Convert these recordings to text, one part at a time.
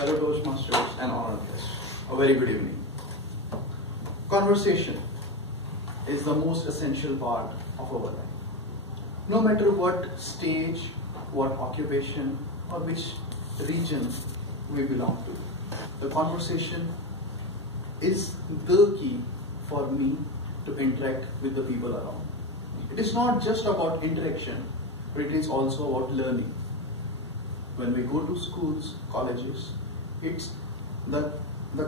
fellow Toastmasters and honored guests. A very good evening. Conversation is the most essential part of our life. No matter what stage, what occupation, or which region we belong to, the conversation is the key for me to interact with the people around. It is not just about interaction, but it is also about learning. When we go to schools, colleges, it's the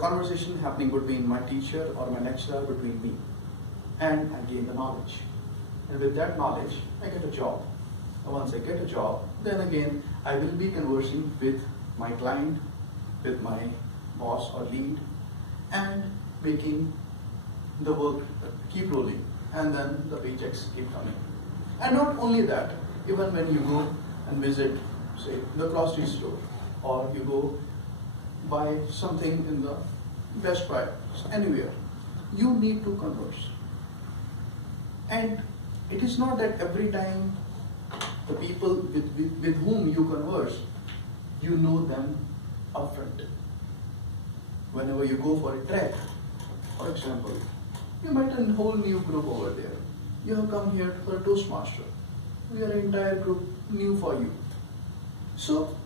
conversation happening between my teacher or my lecturer, between me, and I gain the knowledge. And with that knowledge, I get a job. And once I get a job, then again, I will be conversing with my client, with my boss or lead, and making the work keep rolling, and then the paychecks keep coming. And not only that, even when you go and visit, say, the grocery store, or you go buy something in the Best Buy, anywhere, you need to converse. And it is not that every time the people with whom you converse, you know them upfront. Whenever you go for a trek, for example, you met a whole new group over there. You have come here for a Toastmaster. We are an entire group new for you. So,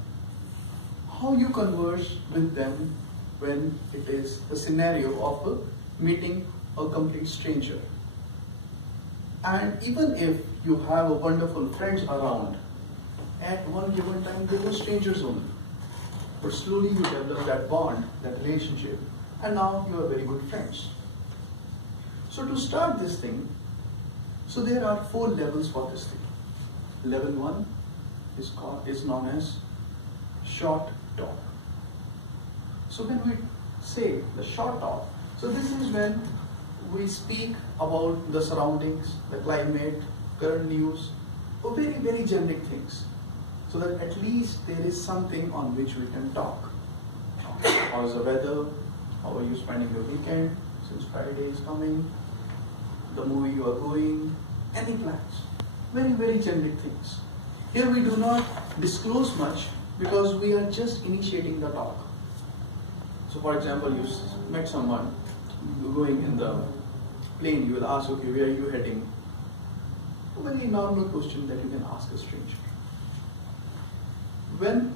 how you converse with them when it is the scenario of meeting a complete stranger? And even if you have a wonderful friends around, at one given time they were strangers only. But slowly you develop that bond, that relationship, and now you are very good friends. So to start this thing, so there are 4 levels for this thing. Level 1 is known as short talk. So when we say the short talk, so this is when we speak about the surroundings, the climate, current news, or very, very generic things, so that at least there is something on which we can talk. How's the weather? How are you spending your weekend? Since Friday is coming, the movie you are going, any plans. Very, very generic things. Here we do not disclose much because we are just initiating the talk. So for example, you met someone, you're going in the plane, you will ask, okay, where are you heading? A very normal question that you can ask a stranger. When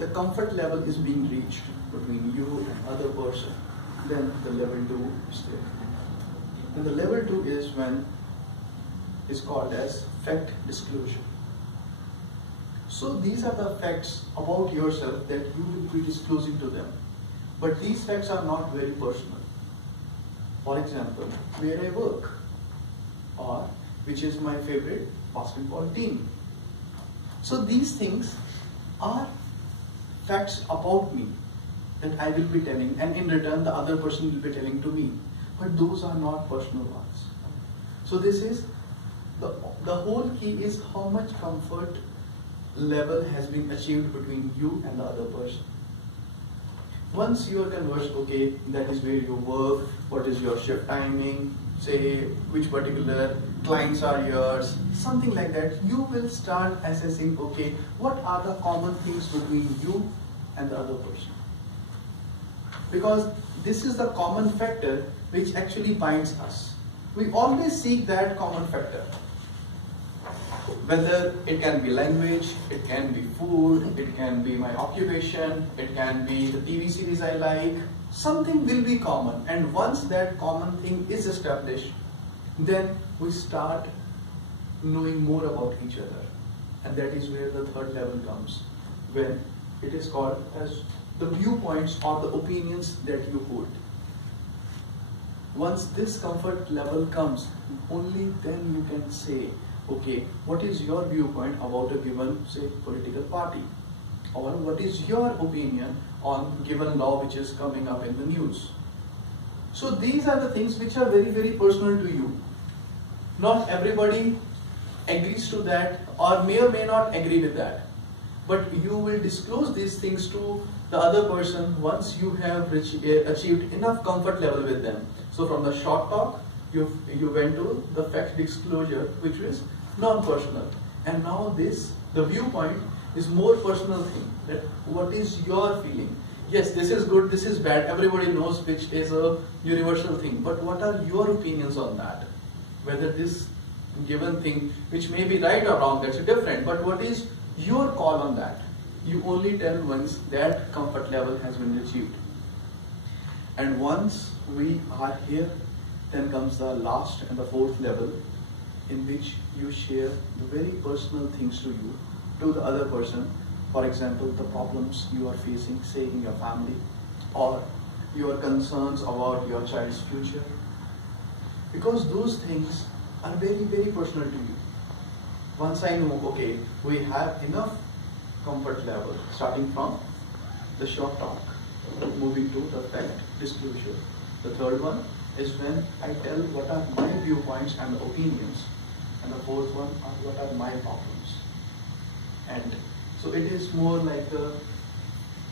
the comfort level is being reached between you and other person, then the level 2 is there. And the level 2 is when is called as fact disclosure. So these are the facts about yourself that you will be disclosing to them. But these facts are not very personal. For example, where I work, or which is my favorite basketball team. So these things are facts about me that I will be telling, and in return the other person will be telling to me. But those are not personal ones. So this is, the whole key is how much comfort level has been achieved between you and the other person. Once you are conversed, okay, that is where you work, what is your shift timing, say which particular clients are yours, something like that, you will start assessing, okay, what are the common things between you and the other person. Because this is the common factor which actually binds us. We always seek that common factor. Whether it can be language, it can be food, it can be my occupation, it can be the TV series I like, something will be common. And once that common thing is established, then we start knowing more about each other. And that is where the 3rd level comes, when it is called as the viewpoints or the opinions that you hold. Once this comfort level comes, only then you can say, okay, what is your viewpoint about a given, say, political party? Or what is your opinion on given law which is coming up in the news? So these are the things which are very, very personal to you. Not everybody agrees to that or may not agree with that. But you will disclose these things to the other person once you have achieved enough comfort level with them. So from the short talk, you went to the fact disclosure, which was non-personal. And now the viewpoint is more personal thing. That what is your feeling? Yes, this is good, this is bad. Everybody knows which is a universal thing. But what are your opinions on that? Whether this given thing, which may be right or wrong, that's different. But what is your call on that? You only tell once that comfort level has been achieved. And once we are here, then comes the last and the fourth level, in which you share the very personal things to you, to the other person. For example, the problems you are facing, say in your family, or your concerns about your child's future. Because those things are very, very personal to you. Once I know, okay, we have enough comfort level, starting from the short talk, moving to the fact disclosure. The third one is when I tell what are my viewpoints and opinions. And the fourth one are what are my problems. And so it is more like a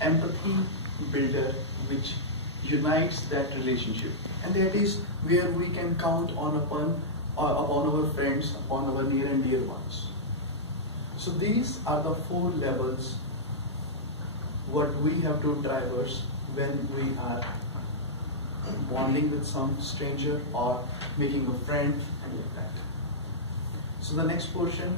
empathy builder which unites that relationship. And that is where we can count on upon our friends, upon our near and dear ones. So these are the 4 levels what we have to traverse when we are bonding with some stranger or making a friend and like that. So the next portion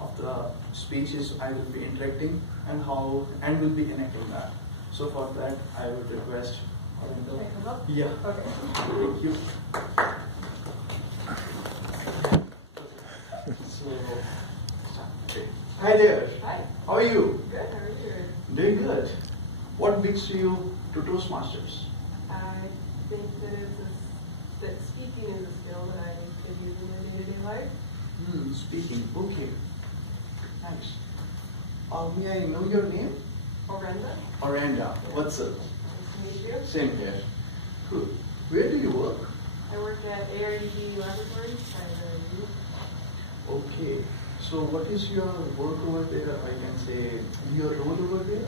of the speech is I will be interacting and will be enacting that. So for that I would request Oriental. Yeah. Okay. Thank you. So okay. Hi there. Hi. How are you? Good. How are you? Doing good. What brings you to Toastmasters? I think that speaking is a skill that I could use in my day-to-day life. Speaking. Okay. Nice. May I know your name? Orenda. Orenda. Vatsal. Nice to meet you. Same here. Cool. Where do you work? I work at ARDD Laboratories at Okay. So what is your work over there? I can say your role over there?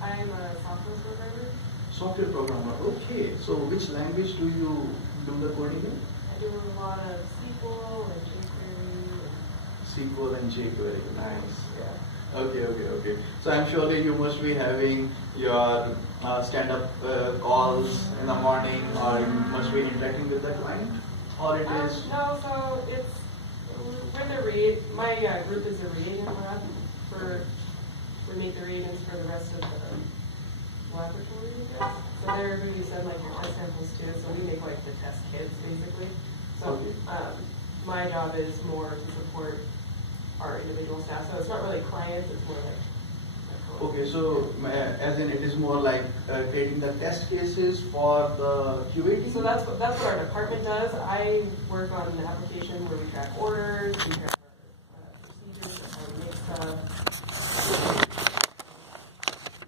I'm a software programmer. Software programmer. Okay. So which language do you do the coding in? I do a lot of SQL and jQuery. SQL and jQuery. Nice. Yeah. Okay. So I'm sure you must be having your stand-up calls in the morning, or you must be interacting with the client, or it is? No, so it's when they read. My group is a reading lab we make the reagents for the rest of the laboratory. So they're going to send like your test samples too. So we make like the test kits basically. So okay. My job is more to support our individual staff. So it's not really clients, it's more like okay, so as in it is more like creating the test cases for the QA team? So that's what our department does. I work on an application where we track orders, we track our procedures, how we make stuff.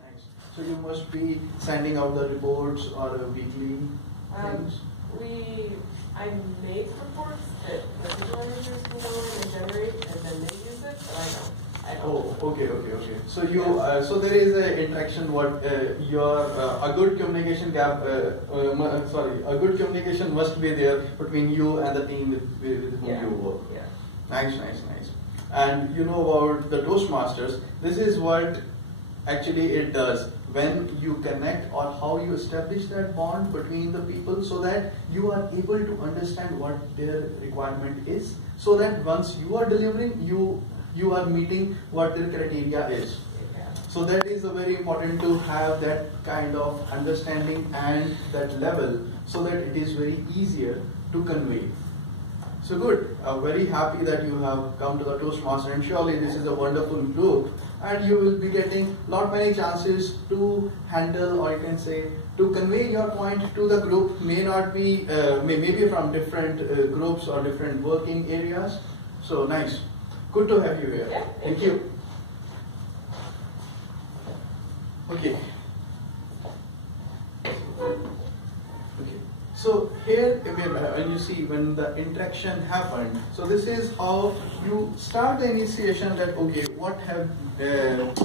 Nice. So you must be sending out the reports or weekly things? I make reports that the visual users can go in and generate, and then they use it, but I don't. Oh, okay. So you, so there is an interaction. What a good communication gap. A good communication must be there between you and the team with whom you work. Yeah. Nice. And you know about the Toastmasters. This is what actually it does. When you connect, or how you establish that bond between the people, so that you are able to understand what their requirement is, so that once you are delivering, you are meeting what their criteria is. Yeah. So that is very important to have that kind of understanding and that level, so that it is very easier to convey. So good. Very happy that you have come to the Toastmaster, and surely this is a wonderful group, and you will be getting not many chances to handle, or you can say to convey your point to the group. May not be maybe from different groups or different working areas. So nice. Good to have you here. Yeah, thank you. Okay. So here, when you see when the interaction happened, so this is how you start the initiation. That okay, what have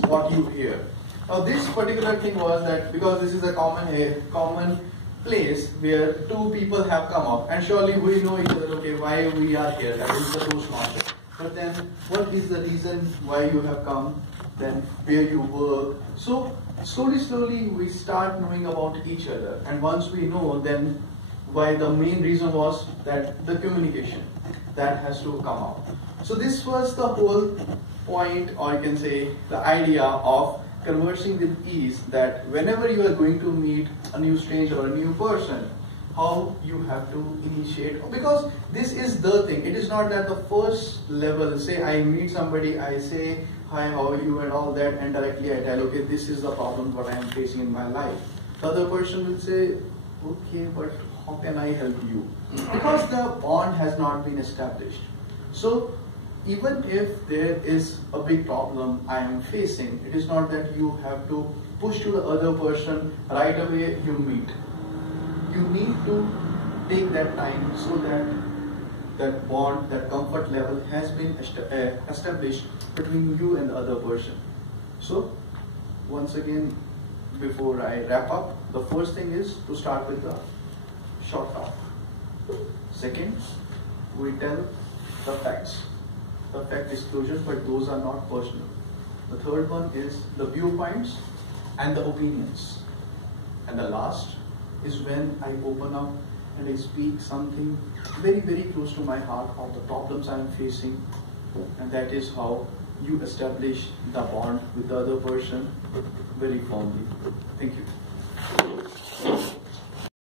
brought you here? Now this particular thing was that because this is a common place where two people have come up, and surely we know each other. Okay, why we are here? That is the Toastmaster. But then, what is the reason why you have come then where you work. So slowly we start knowing about each other, and once we know, then why the main reason was that the communication that has to come out. So this was the whole point, or you can say the idea of conversing with ease, that whenever you are going to meet a new stranger or a new person, how you have to initiate, because this is the thing. It is not that the first level, say I meet somebody, I say hi, how are you and all that, and directly I tell, okay, this is the problem what I am facing in my life. The other person will say, okay, but how can I help you? Because the bond has not been established. So even if there is a big problem I am facing, it is not that you have to push to the other person right away you meet. You need to take that time so that that bond, that comfort level has been established between you and the other person. So once again, before I wrap up, the first thing is to start with the short talk. Second, we tell the facts, the fact disclosures, but those are not personal. The third one is the viewpoints and the opinions. And the last is when I open up and I speak something very, very close to my heart of the problems I am facing, and that is how you establish the bond with the other person very firmly. Thank you.